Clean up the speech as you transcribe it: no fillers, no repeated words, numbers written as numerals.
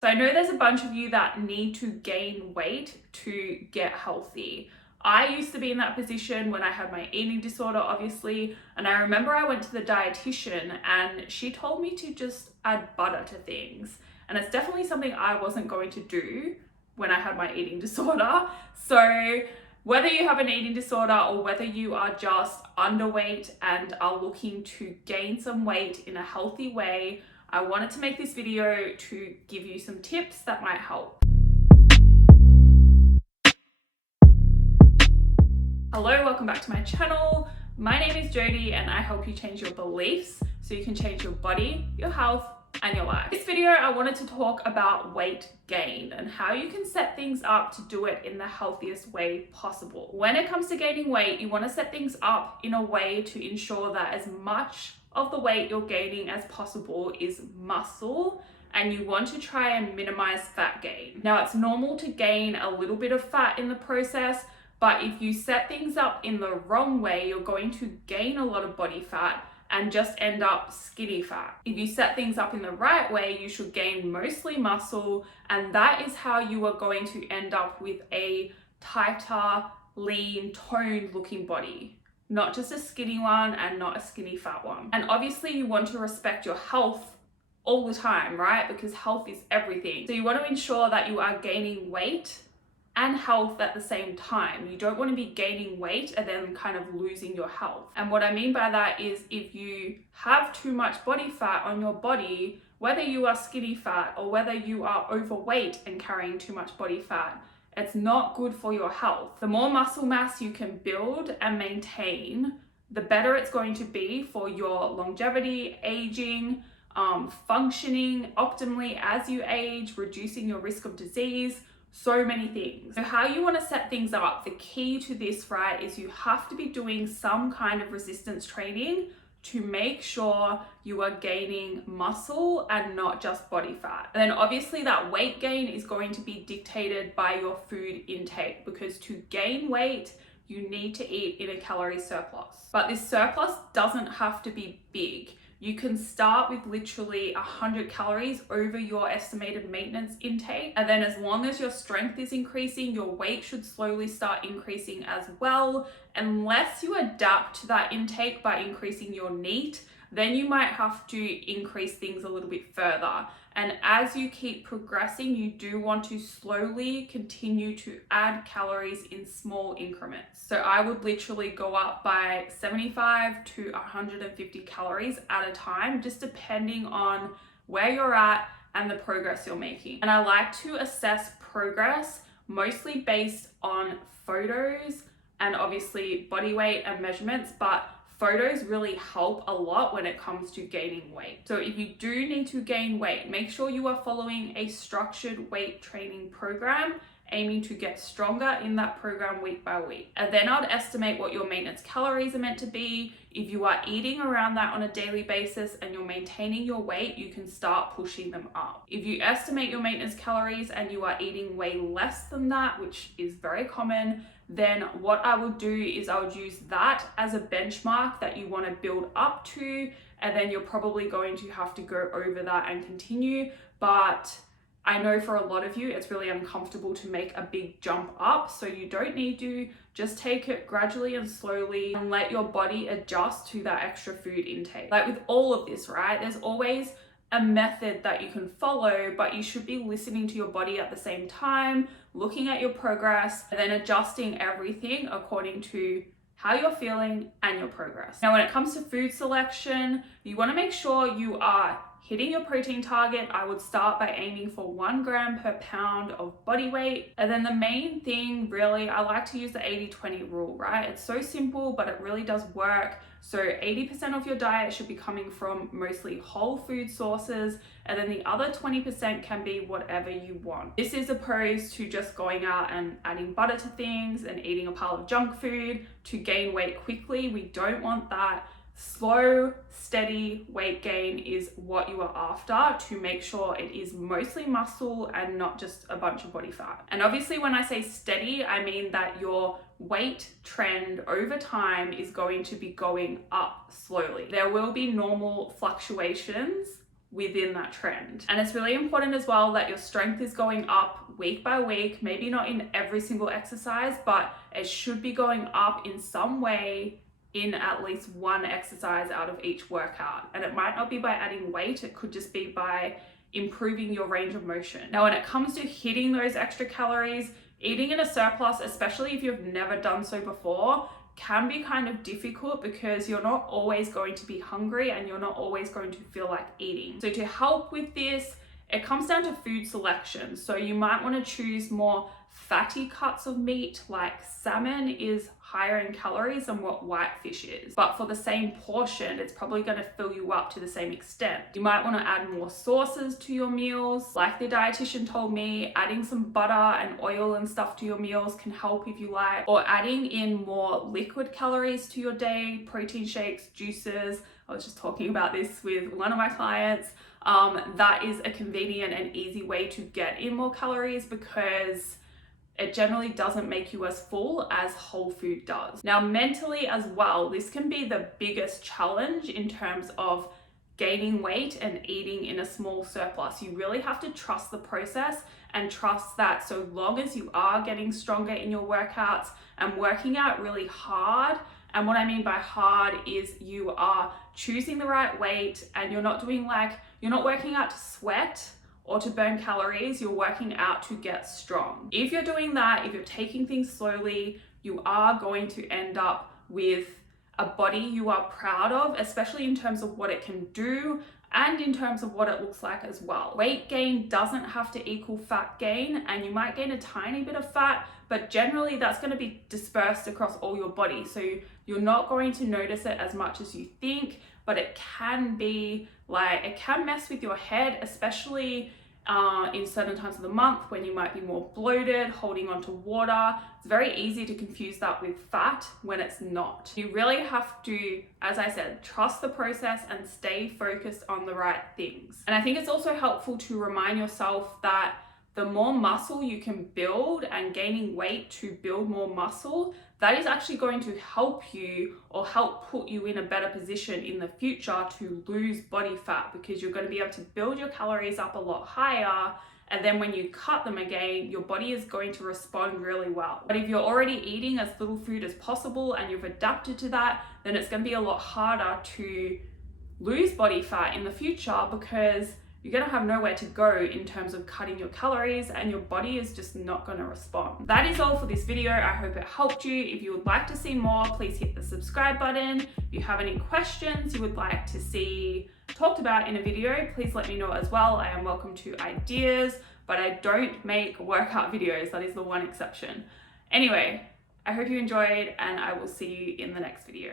So I know there's a bunch of you that need to gain weight to get healthy. I used to be in that position when I had my eating disorder, obviously, and I remember I went to the dietitian and she told me to just add butter to things. And it's definitely something I wasn't going to do when I had my eating disorder. So whether you have an eating disorder or whether you are just underweight and are looking to gain some weight in a healthy way, I wanted to make this video to give you some tips that might help. Hello, welcome back to my channel. My name is Jodie and I help you change your beliefs so you can change your body, your health, and your life. This video, I wanted to talk about weight gain and how you can set things up to do it in the healthiest way possible. When it comes to gaining weight, you want to set things up in a way to ensure that as much of the weight you're gaining as possible is muscle, and you want to try and minimize fat gain. Now, it's normal to gain a little bit of fat in the process, but if you set things up in the wrong way, you're going to gain a lot of body fat and just end up skinny fat. If you set things up in the right way, you should gain mostly muscle, and that is how you are going to end up with a tighter, lean, toned looking body. Not just a skinny one and not a skinny fat one. And obviously you want to respect your health all the time, right? Because health is everything. So you want to ensure that you are gaining weight and health at the same time. You don't want to be gaining weight and then kind of losing your health. And what I mean by that is if you have too much body fat on your body, whether you are skinny fat or whether you are overweight and carrying too much body fat, it's not good for your health. The more muscle mass you can build and maintain, the better it's going to be for your longevity, aging, functioning optimally as you age, reducing your risk of disease, so many things. So how you want to set things up, the key to this, right, is you have to be doing some kind of resistance training to make sure you are gaining muscle and not just body fat. And then obviously that weight gain is going to be dictated by your food intake, because to gain weight, you need to eat in a calorie surplus. But this surplus doesn't have to be big. You can start with literally 100 calories over your estimated maintenance intake. And then as long as your strength is increasing, your weight should slowly start increasing as well. Unless you adapt to that intake by increasing your NEAT, then you might have to increase things a little bit further. And as you keep progressing, you do want to slowly continue to add calories in small increments. So I would literally go up by 75 to 150 calories at a time, just depending on where you're at and the progress you're making. And I like to assess progress mostly based on photos and obviously body weight and measurements, but photos really help a lot when it comes to gaining weight. So if you do need to gain weight, make sure you are following a structured weight training program, aiming to get stronger in that program week by week. And then I'd estimate what your maintenance calories are meant to be. If you are eating around that on a daily basis and you're maintaining your weight, you can start pushing them up. If you estimate your maintenance calories and you are eating way less than that, which is very common, then what I would do is I would use that as a benchmark that you want to build up to, and then you're probably going to have to go over that and continue. But I know for a lot of you, it's really uncomfortable to make a big jump up, so you don't need to. Just take it gradually and slowly and let your body adjust to that extra food intake. Like with all of this, right, there's always a method that you can follow, but you should be listening to your body at the same time, looking at your progress, and then adjusting everything according to how you're feeling and your progress. Now, when it comes to food selection, you want to make sure you are hitting your protein target. I would start by aiming for 1 gram per pound of body weight. And then the main thing, really, I like to use the 80-20 rule, right? It's so simple, but it really does work. So 80% of your diet should be coming from mostly whole food sources, and then the other 20% can be whatever you want. This is opposed to just going out and adding butter to things and eating a pile of junk food to gain weight quickly. We don't want that. Slow, steady weight gain is what you are after, to make sure it is mostly muscle and not just a bunch of body fat. And obviously when I say steady, I mean that your weight trend over time is going to be going up slowly. There will be normal fluctuations within that trend. And it's really important as well that your strength is going up week by week, maybe not in every single exercise, but it should be going up in some way in at least one exercise out of each workout. And it might not be by adding weight, it could just be by improving your range of motion. Now, when it comes to hitting those extra calories, eating in a surplus, especially if you've never done so before, can be kind of difficult because you're not always going to be hungry and you're not always going to feel like eating. So to help with this, it comes down to food selection. So you might want to choose more fatty cuts of meat, like salmon is higher in calories than what whitefish is. But for the same portion, it's probably going to fill you up to the same extent. You might want to add more sauces to your meals. Like the dietitian told me, adding some butter and oil and stuff to your meals can help if you like. Or adding in more liquid calories to your day, protein shakes, juices. I was just talking about this with one of my clients. That is a convenient and easy way to get in more calories because it generally doesn't make you as full as whole food does. Now, mentally as well, this can be the biggest challenge in terms of gaining weight and eating in a small surplus. You really have to trust the process and trust that so long as you are getting stronger in your workouts and working out really hard, and what I mean by hard is you are choosing the right weight and you're not working out to sweat or to burn calories, you're working out to get strong. If you're doing that, if you're taking things slowly, you are going to end up with a body you are proud of, especially in terms of what it can do and in terms of what it looks like as well. Weight gain doesn't have to equal fat gain, and you might gain a tiny bit of fat, but generally that's going to be dispersed across all your body. So you're not going to notice it as much as you think, but it can mess with your head, especially in certain times of the month when you might be more bloated, holding on to water. It's very easy to confuse that with fat when it's not. You really have to, as I said, trust the process and stay focused on the right things. And I think it's also helpful to remind yourself that the more muscle you can build, and gaining weight to build more muscle, that is actually going to help you or help put you in a better position in the future to lose body fat, because you're going to be able to build your calories up a lot higher, and then when you cut them again, your body is going to respond really well. But if you're already eating as little food as possible and you've adapted to that, then it's going to be a lot harder to lose body fat in the future because you're going to have nowhere to go in terms of cutting your calories, and your body is just not going to respond. That is all for this video. I hope it helped you. If you would like to see more, please hit the subscribe button. If you have any questions you would like to see talked about in a video, please let me know as well. I am welcome to ideas, but I don't make workout videos. That is the one exception. Anyway, I hope you enjoyed, and I will see you in the next video.